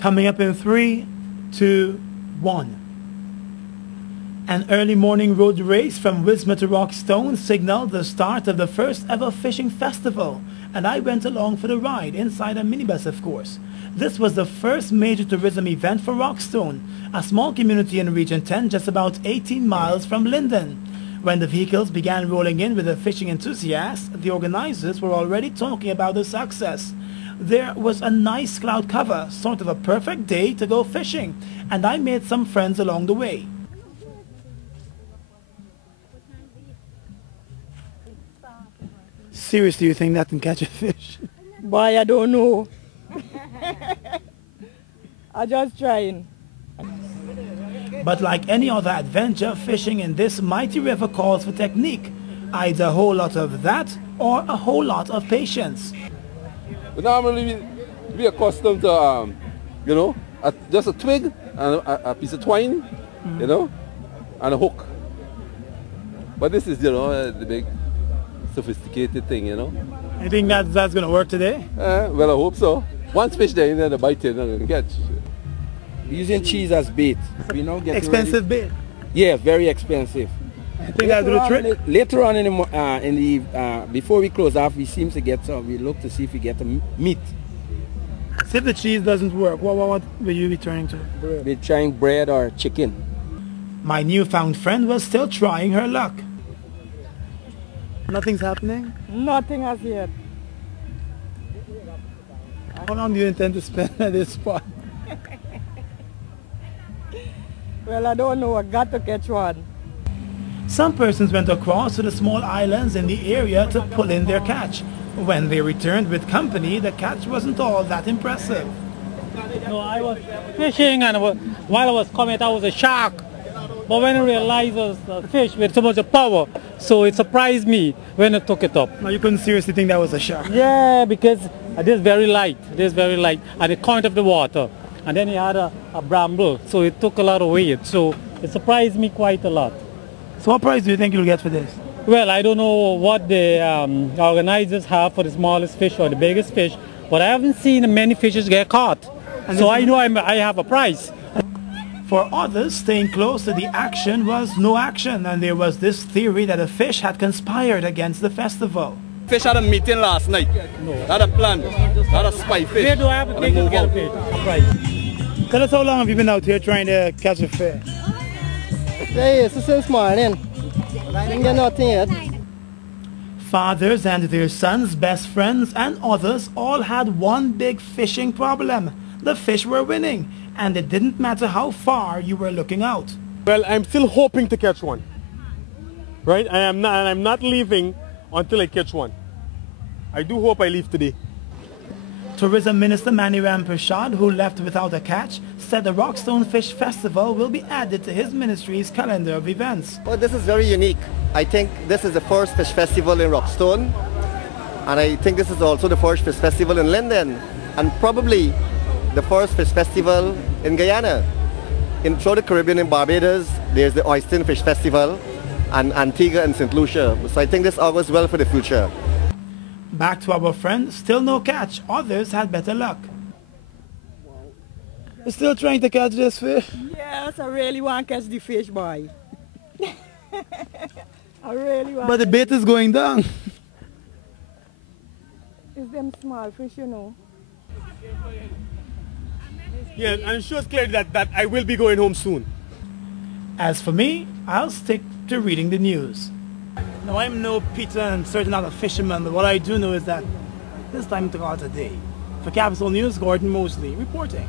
Coming up in 3, 2, 1. An early morning road race from Wismar to Rockstone signaled the start of the first ever fishing festival, and I went along for the ride inside a minibus, of course. This was the first major tourism event for Rockstone, a small community in Region 10 just about 18 miles from Linden. When the vehicles began rolling in with the fishing enthusiasts, the organizers were already talking about the success. There was a nice cloud cover, sort of a perfect day to go fishing, and I made some friends along the way. Seriously, you think that can catch a fish? Boy, I don't know. I'm just trying. But like any other adventure, fishing in this mighty river calls for technique. Either a whole lot of that or a whole lot of patience. Normally we accustomed to, just a twig and a piece of twine, and a hook. But this is, the big sophisticated thing, You think that's going to work today? Well, I hope so. Once fish there, then the bite in and catch. We're using cheese as bait. We now get expensive bait? Yeah, very expensive. I think that's the trick. Later on before we close off, we seem to get some. We look to see if we get the meat. See if the cheese doesn't work. What will you be turning to? Bread. We're trying bread or chicken. My newfound friend was still trying her luck. Nothing's happening? Nothing as yet. How long do you intend to spend at this spot? Well, I don't know. I got to catch one. Some persons went across to the small islands in the area to pull in their catch. When they returned with company, the catch wasn't all that impressive. No, I was fishing, and while I was coming, I was a shark. But when I realized it was a fish with so much power, so it surprised me when I took it up. No, you couldn't seriously think that was a shark? Yeah, because it is very light. It is very light at the point of the water. And then he had a bramble, so it took a lot of weight. So it surprised me quite a lot. So what price do you think you'll get for this? Well, I don't know what the organizers have for the smallest fish or the biggest fish, but I haven't seen many fishes get caught. So I know I have a price. For others, staying close to the action was no action, and there was this theory that a fish had conspired against the festival. Fish had a meeting last night. No. Had a plan. Had a spy fish. Where do I have to take to get a fish? A price. Tell us how long have you been out here trying to catch a fish? Yes, since morning. Didn't get nothing yet. Fathers and their sons, best friends, and others all had one big fishing problem. The fish were winning, and it didn't matter how far you were looking out. Well, I'm still hoping to catch one. Right? I'm not leaving until I catch one. I do hope I leave today. Tourism Minister Maniram Prashad, who left without a catch, said the Rockstone Fish Festival will be added to his ministry's calendar of events. Well, this is very unique. I think this is the first fish festival in Rockstone, and I think this is also the first fish festival in Linden, and probably the first fish festival in Guyana. Throughout the Caribbean in Barbados, there's the Oyster Fish Festival, and Antigua and St. Lucia. So I think this augurs well for the future. Back to our friend, still no catch. Others had better luck. You're still trying to catch this fish? Yes, I really want to catch the fish, boy. I really want. But the bait is going down. It's them small fish, Yeah, I'm sure it's clear that I will be going home soon. As for me, I'll stick to reading the news. Now, I'm no Peter and certainly not a fisherman, but what I do know is that this time to call it a day. For Capital News, Gordon Mosley reporting.